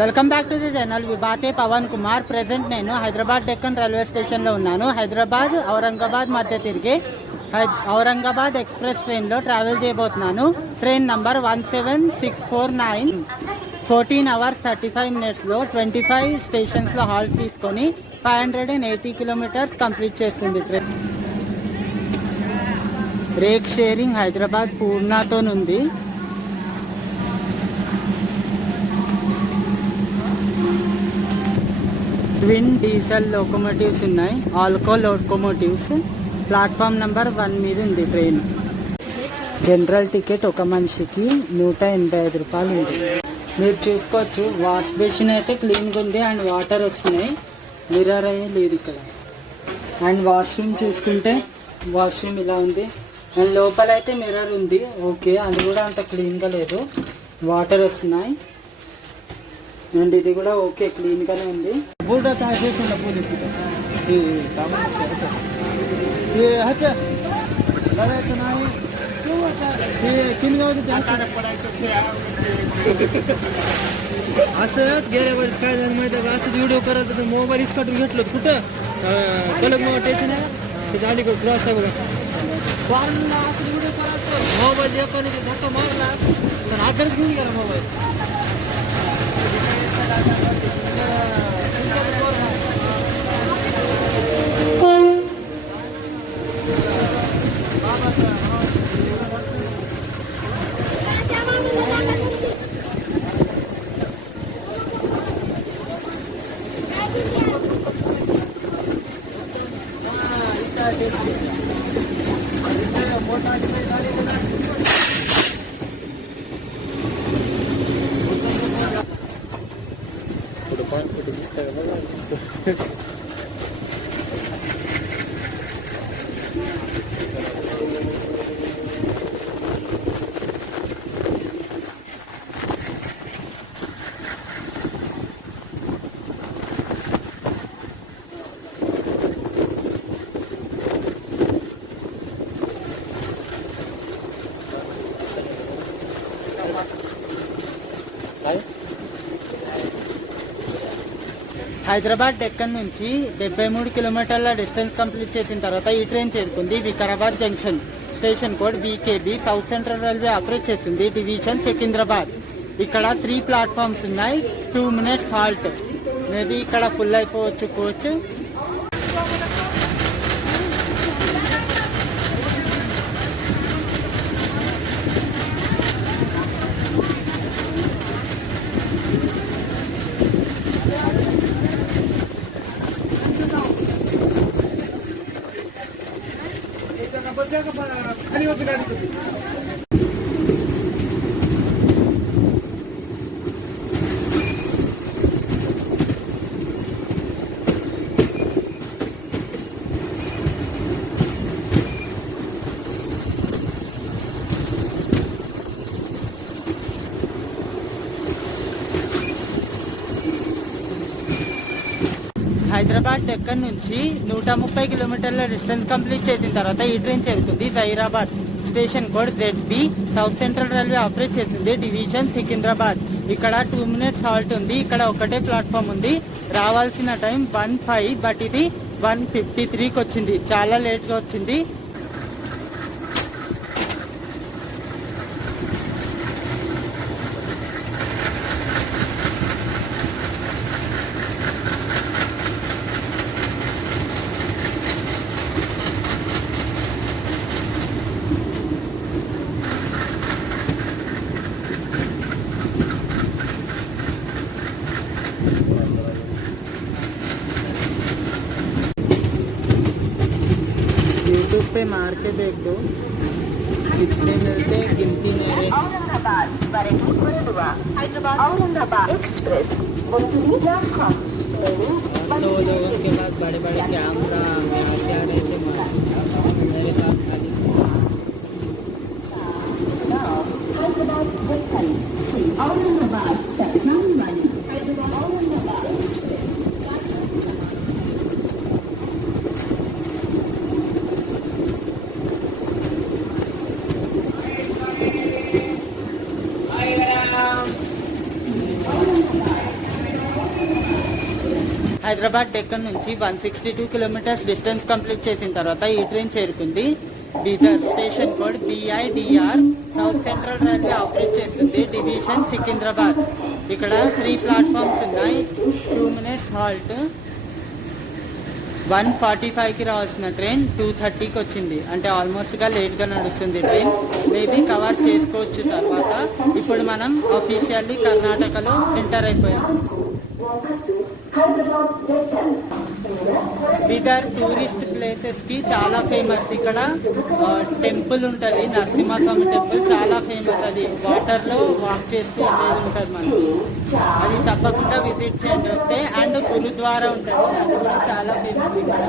Welcome back to the channel విభాతే Pawan Kumar. Present నేను హైదరాబాద్ డెక్కన్ రైల్వే స్టేషన్లో ఉన్నాను. హైదరాబాద్ ఔరంగాబాద్ మధ్య తిరిగి ఔరంగాబాద్ ఎక్స్ప్రెస్ ట్రైన్లో ట్రావెల్ చేయబోతున్నాను. Train number 17649. 14 hours 35 minutesలో 25 స్టేషన్స్లో హాల్ట్ తీసుకొని 580 కిలోమీటర్స్ కంప్లీట్ చేస్తుంది ట్రైన్. రేక్ షేరింగ్ హైదరాబాద్ పూర్ణతో ఉంది. ట్విన్ డీజల్ లోకోమోటివ్స్ ఉన్నాయి, ఆల్కో లోకోమోటివ్స్. ప్లాట్ఫామ్ నెంబర్ 1 మీద ఉంది ట్రైన్. జనరల్ టికెట్ ఒక మనిషికి 185 రూపాయలు ఉంది. మీరు చూసుకోవచ్చు, వాష్ బేసిన్ అయితే క్లీన్గా ఉంది అండ్ వాటర్ వస్తున్నాయి. మిర్రర్ అయ్యే లేదు ఇక్కడ. అండ్ వాష్రూమ్ చూసుకుంటే వాష్రూమ్ ఇలా ఉంది. అండ్ లోపల అయితే మిర్రర్ ఉంది, ఓకే, అది కూడా అంత క్లీన్గా లేదు. వాటర్ వస్తున్నాయి అండ్ ఇది కూడా ఓకే, క్లీన్గానే ఉంది. బూట తాగేసిన పోలీసు असं गेल्या वेळेस काय झालं माहिती आहे का, असंच व्हिडिओ करत होतं, मोबाईल इसकाटून घेतलं कुठं कलक मग टेन्शन आहे ते झाली का क्रॉस आहे बघा. वारला असं व्हिडिओ करायचं, मोबाईल एकाने धक्का मारला तर आगरच घेऊन गेला मोबाईल. హైదరాబాద్ డెక్కన్ నుంచి 73 కిలోమీటర్ల డిస్టెన్స్ కంప్లీట్ చేసిన తర్వాత ఈ ట్రైన్ చేరుకుంది Vikarabad junction. Station code BKB. South central railway operate చేస్తుంది డివిజన్ సికింద్రాబాద్. ఇక్కడ 3 ప్లాట్ఫామ్స్ ఉన్నాయి, 2 minutes హాల్ట్. మేబీ ఇక్కడ ఫుల్ అయిపోవచ్చు కోచ్. హైదరాబాద్ డెక్కన్ నుంచి 130 కిలోమీటర్ల డిస్టెన్స్ కంప్లీట్ చేసిన తర్వాత ఈ ట్రైన్ చేరుతుంది Zaheerabad. Station code ZB. South central railway operate చేస్తుంది డివిజన్ సికింద్రాబాద్. ఇక్కడ 2 minutes హాల్ట్ ఉంది. ఇక్కడ ఒకటే ప్లాట్ఫామ్ ఉంది. రావాల్సిన టైం 1:05, బట్ ఇది 1:53కి వచ్చింది, చాలా లేట్గా వచ్చింది. यूट्यूब पे मार के देख दो, कितने मिलते गिनती नहीं रहे. औरंगाबाद एक्सप्रेस 2 लोगों के बाद बड़े बड़े कैमरा क्या रहे थे मेरे पास खाली. औरंगाबाद హైదరాబాద్ డెక్కన్ నుంచి 162 కిలోమీటర్స్ డిస్టెన్స్ కంప్లీట్ చేసిన తర్వాత ఈ ట్రైన్ చేరుకుంది Bidar. Station code BIDR. South central railway operate చేస్తుంది డివిజన్ సికింద్రాబాద్. ఇక్కడ 3 ప్లాట్ఫామ్స్ ఉన్నాయి. 2 minutes హాల్ట్. 1:45కి రావాల్సిన ట్రైన్ 2:30కి వచ్చింది. అంటే ఆల్మోస్ట్గా లేట్గా నడుస్తుంది ట్రైన్. మేబీ కవర్ చేసుకోవచ్చు తర్వాత. ఇప్పుడు మనం అఫీషియల్లీ కర్ణాటకలో ఎంటర్ అయిపోయాం. బీదర్ టూరిస్ట్ ప్లేసెస్కి చాలా ఫేమస్. ఇక్కడ టెంపుల్ ఉంటుంది, నరసింహస్వామి టెంపుల్ చాలా ఫేమస్. అది వాటర్లో వాక్ చేస్తూ వెళ్ళేది ఉంటుంది మనకి. అది తప్పకుండా విజిట్ చేయండి వస్తే. అండ్ గురుద్వారా ఉంటుంది, అది కూడా చాలా ఫేమస్ ఇక్కడ.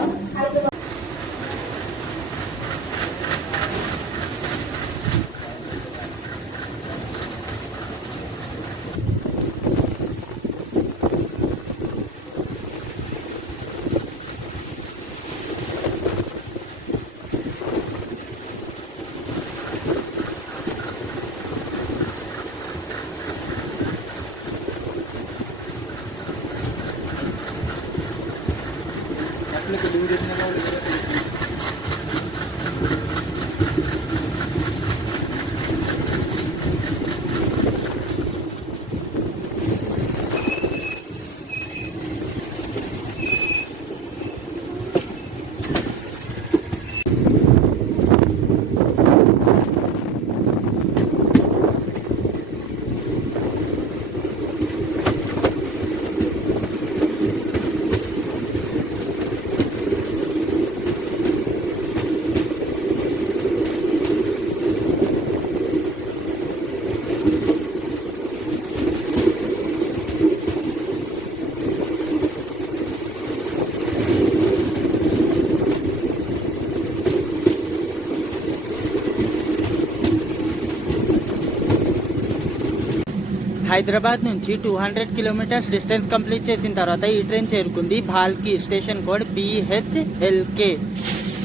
హైదరాబాద్ నుంచి 200 కిలోమీటర్స్ డిస్టెన్స్ కంప్లీట్ చేసిన తర్వాత ఈ ట్రైన్ చేరుకుంది Bhalki. Station code BHLK.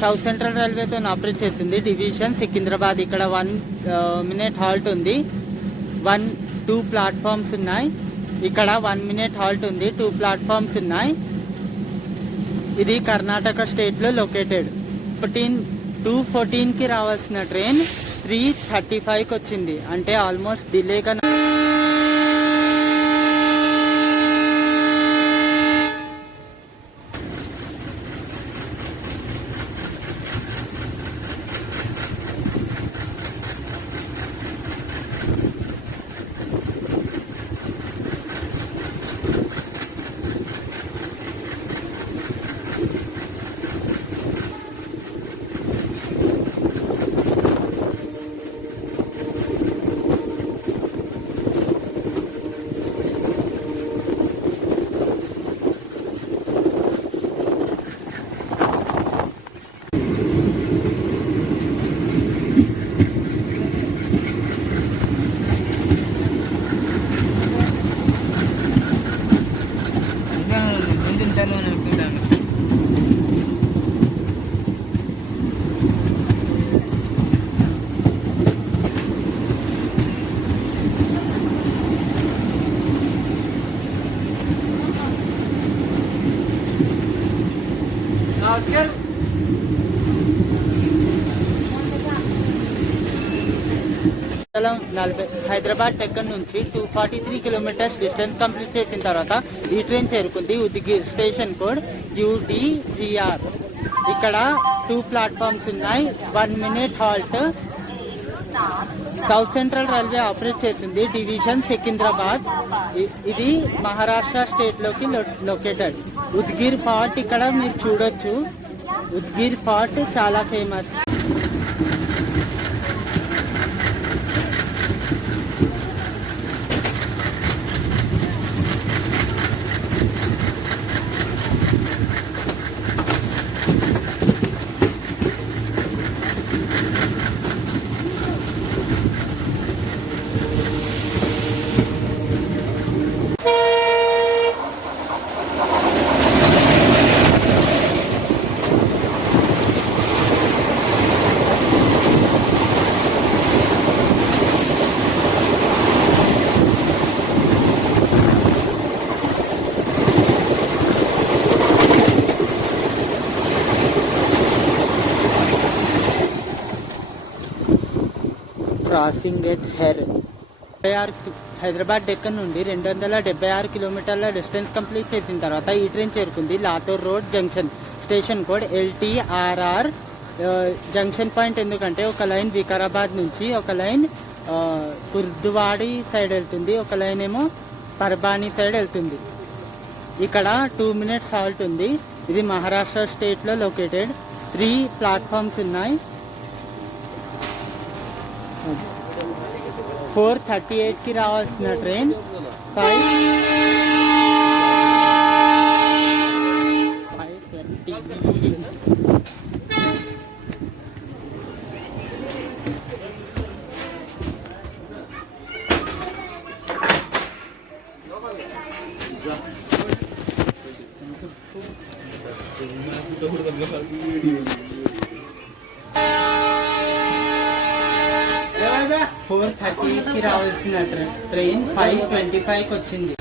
South central రైల్వేతో ఆపరేట్ చేస్తుంది డివిజన్ సికింద్రాబాద్. ఇక్కడ 1 minute హాల్ట్ ఉంది. 2 ప్లాట్ఫామ్స్ ఉన్నాయి. ఇక్కడ 1 minute హాల్ట్ ఉంది. 2 ప్లాట్ఫామ్స్ ఉన్నాయి. ఇది కర్ణాటక స్టేట్లో లొకేటెడ్. 2:14కి రావాల్సిన ట్రైన్ 3:35కి వచ్చింది. అంటే ఆల్మోస్ట్ డిలేగా. హైదరాబాద్ డెక్కన్ నుంచి 243 కిలోమీటర్స్ డిస్టెన్స్ కంప్లీట్ చేసిన తర్వాత ఈ ట్రైన్ చేరుకుంది ఉద్గిర్. Station code UDGR. ఇక్కడ 2 ప్లాట్ఫామ్స్ ఉన్నాయి. 1 minute halt. South central railway operate చేసింది డివిజన్ సికింద్రాబాద్. ఇది మహారాష్ట్ర స్టేట్ లోకి లొకేటెడ్. ఉద్గిర్ ఫార్ట్ ఇక్కడ మీరు చూడొచ్చు. ఉద్గిర్ ఫార్ట్ చాలా famous. Crossing at her. Hyderabad Deccan నుండి 276 కిలోమీటర్ల డిస్టెన్స్ కంప్లీట్ చేసిన తర్వాత ఈ ట్రైన్ చేరుకుంది Latur road junction. Station code LTRR. Junction point ఎందుకంటే ఒక లైన్ వికారాబాద్ నుంచి, ఒక లైన్ కుర్దువాడి సైడ్ వెళ్తుంది, ఒక లైన్ ఏమో పర్బానీ సైడ్ వెళ్తుంది. ఇక్కడ 2 minutes హాల్ట్ ఉంది. ఇది మహారాష్ట్ర స్టేట్లో లొకేటెడ్. 3 ప్లాట్ఫామ్స్ ఉన్నాయి. 4:38కి రావాల్సిన ట్రైన్ 5:20. ఫోర్ 4:38కి రావాల్సిన ట్రైన్ 5:25కి వచ్చింది.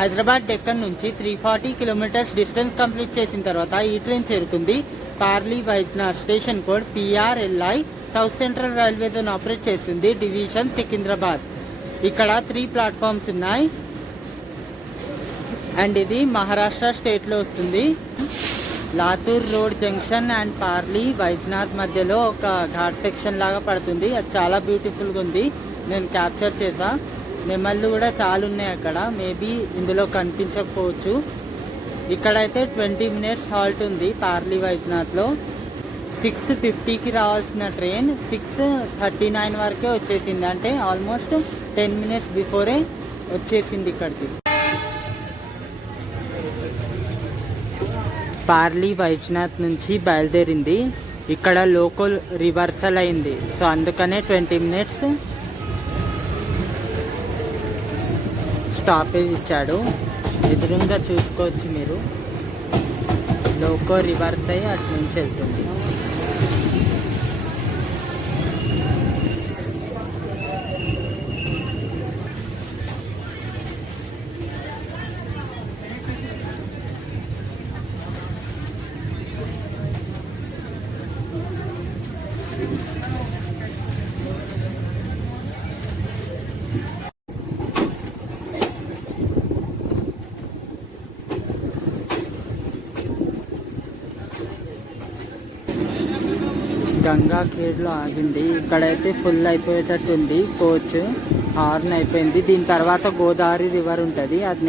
హైదరాబాద్ డెక్కన్ నుంచి 340 కిలోమీటర్స్ డిస్టెన్స్ కంప్లీట్ చేసిన తర్వాత ఈ ట్రైన్ చేరుకుంది Parli Vaidyanath. Station code PRLI. South central railway zone operate చేస్తుంది, డివిజన్ సికింద్రాబాద్. ఇక్కడ 3 ప్లాట్ఫామ్స్ ఉన్నాయి అండ్ ఇది మహారాష్ట్ర స్టేట్లో వస్తుంది. Latur road junction and Parli Vaidyanath మధ్యలో ఒక ఘాట్ సెక్షన్ లాగా పడుతుంది. అది చాలా బ్యూటిఫుల్గా ఉంది, నేను క్యాప్చర్ చేసా. నెమళ్ళు కూడా చాలా ఉన్నాయి అక్కడ, మేబీ ఇందులో కనిపించకపోవచ్చు. ఇక్కడైతే 20 మినిట్స్ హాల్ట్ ఉంది పార్లీ వైద్యనాథ్లో. 6:50కి రావాల్సిన ట్రైన్ 6:39 వరకే వచ్చేసింది, అంటే ఆల్మోస్ట్ 10 మినిట్స్ బిఫోరే వచ్చేసింది ఇక్కడికి. పార్లీ వైద్యనాథ్ నుంచి బయలుదేరింది, ఇక్కడ లోకల్ రివర్సల్ అయింది, సో అందుకనే 20 మినిట్స్ స్టాపేజ్ ఇచ్చాడు. ఎదురుగా చూసుకోవచ్చు మీరు, లోకో రివర్స్ అయ్యి అటు నుంచి వెళ్తుంది. గంగాఖేడ్లో ఆగింది, ఇక్కడైతే ఫుల్ అయిపోయేటట్టు ఉంది కోచ్. హార్న్ అయిపోయింది. దీని తర్వాత గోదావరి రివర్ ఉంటుంది, అది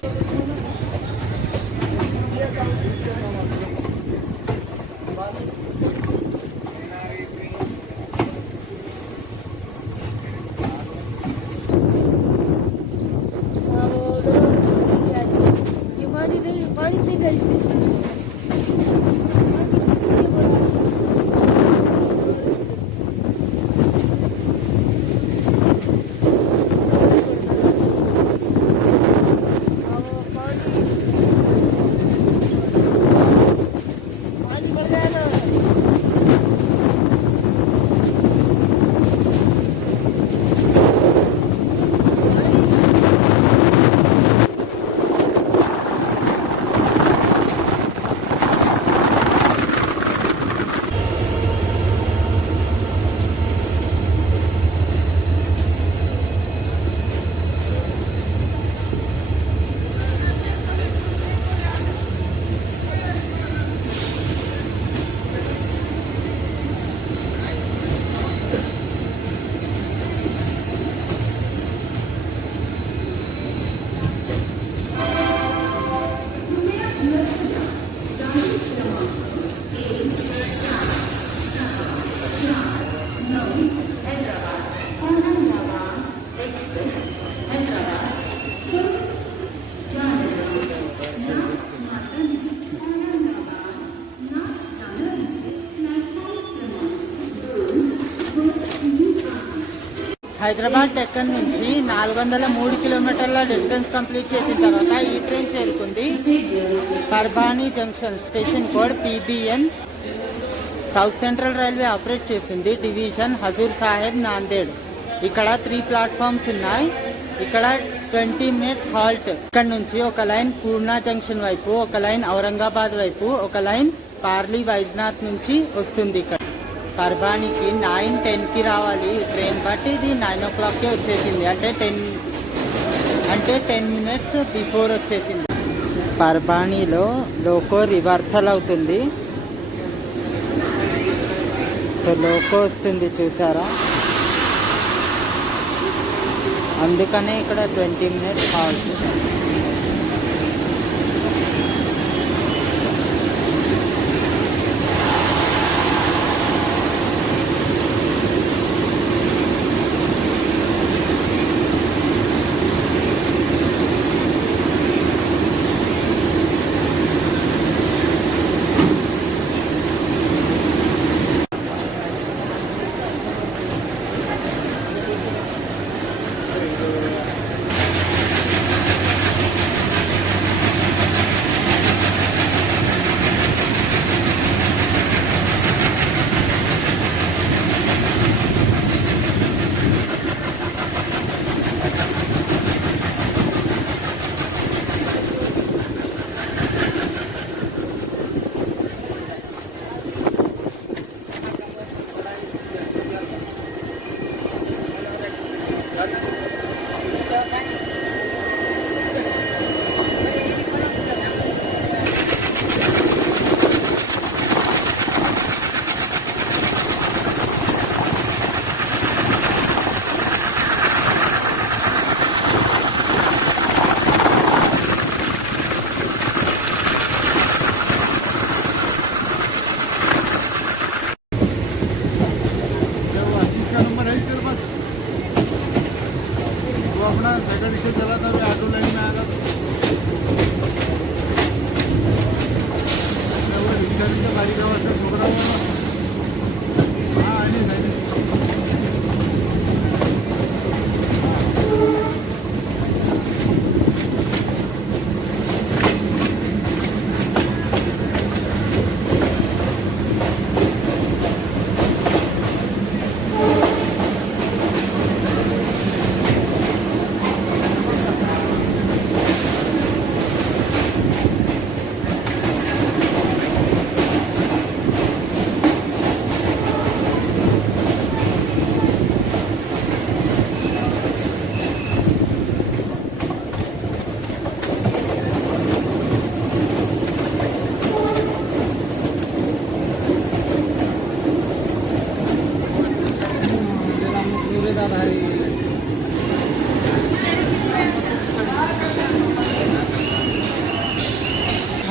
హైదరాబాద్ డెక్కన్ నుంచి 403 కిలోమీటర్ల డిస్టెన్స్ కంప్లీట్ చేసిన తర్వాత ఈ ట్రైన్ చేరుకుంది Parbhani junction. Station code PBN. South central railway operate చేసింది, డివిజన్ హజూర్ సాహెబ్ నాందేడ్. ఇక్కడ 3 ప్లాట్ఫామ్స్ ఉన్నాయి, ఇక్కడ 20 మినిట్స్ హాల్ట్. ఇక్కడ నుంచి ఒక లైన్ పూర్ణా జంక్షన్ వైపు, ఒక లైన్ ఔరంగాబాద్ వైపు, ఒక లైన్ పార్లీ వైద్యనాథ్ నుంచి వస్తుంది. ఇక్కడ పర్బానీకి 9:10కి రావాలి ట్రైన్, బట్ ఇది 9 o'clockకే వచ్చేసింది, అంటే 10 మినిట్స్ బిఫోర్ వచ్చేసింది. పర్బానీలో లోకో రివర్సల్ అవుతుంది, సో లోకో వస్తుంది చూసారా, అందుకనే ఇక్కడ 20 మినిట్స్ హాల్ట్.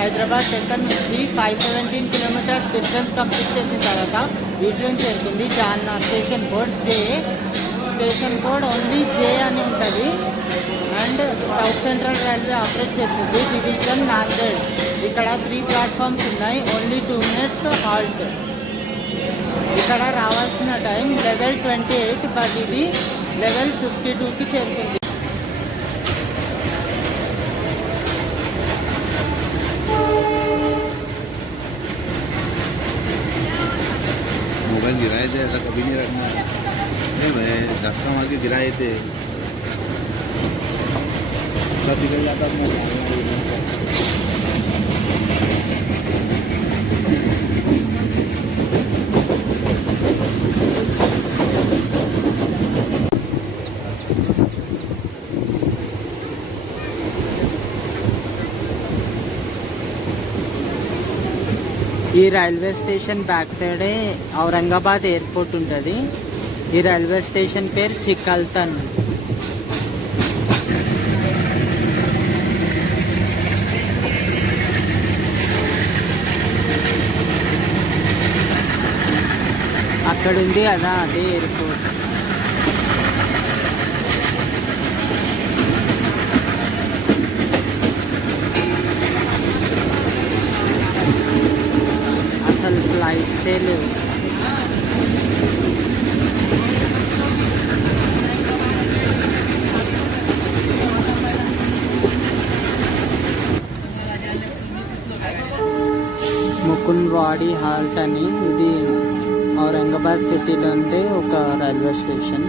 హైదరాబాద్ డెక్కన్ నుంచి 517 కిలోమీటర్స్ డిస్టెన్స్ కంప్లీట్ చేసిన తర్వాత ఈ ట్రైన్ చేరుకుంది జాల్నా. స్టేషన్ కోడ్ జే. స్టేషన్ కోడ్ ఓన్లీ జే అని ఉంటుంది. And south central railway operate చేస్తుంది డివిజన్ నాందేడ్. ఇక్కడ 3 ప్లాట్ఫామ్స్ ఉన్నాయి. ఓన్లీ 2 minutes హాల్ట్. ఇక్కడ రావాల్సిన టైం లెవెల్ 28, బట్ ఇది లెవెల్ 52కి చేరుకుంది. मोबाइल गिराए थे, ऐसा कभी नहीं रखना है। नहीं मैं धक्का मार के गिराए थे, सब निकल जाता अपना। ఈ రైల్వే స్టేషన్ బ్యాక్ సైడే ఔరంగాబాద్ ఎయిర్పోర్ట్ ఉంటుంది. ఈ రైల్వే స్టేషన్ పేరు చిక్కల్తన్. అక్కడ ఉంది కదా అదే ఎయిర్పోర్ట్. అసలు ఫ్లైట్సే లేవు. ముకుంద్వాడి హాల్ట్ అని, ఇది ఔరంగాబాద్ సిటీలో ఉండే ఒక రైల్వే స్టేషన్.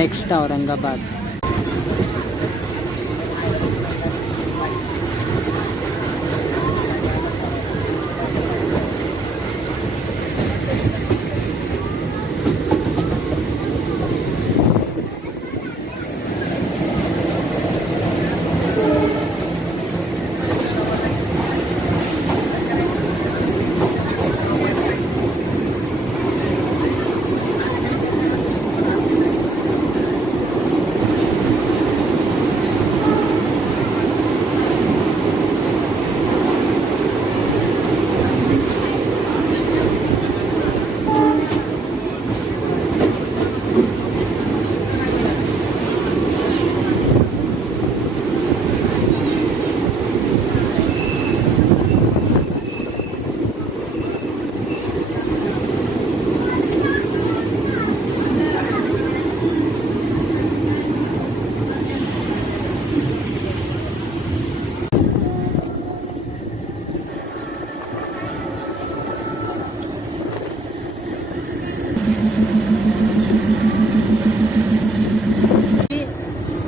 నెక్స్ట్ ఔరంగాబాద్.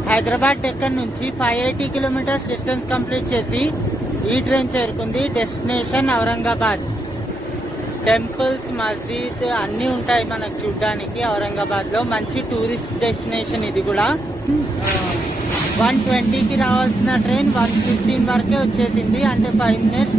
హైదరాబాద్ డెక్కన్ నుంచి 580 కిలోమీటర్స్ డిస్టెన్స్ కంప్లీట్ చేసి ఈ ట్రైన్ చేరుకుంది. డెస్టినేషన్ ఔరంగాబాద్. టెంపుల్స్, మస్జిద్ అన్నీ ఉంటాయి మనకు చూడడానికి ఔరంగాబాద్లో. మంచి టూరిస్ట్ డెస్టినేషన్ ఇది కూడా. 120కి రావాల్సిన ట్రైన్ 115 వరకే వచ్చేసింది. అంటే 5 minutes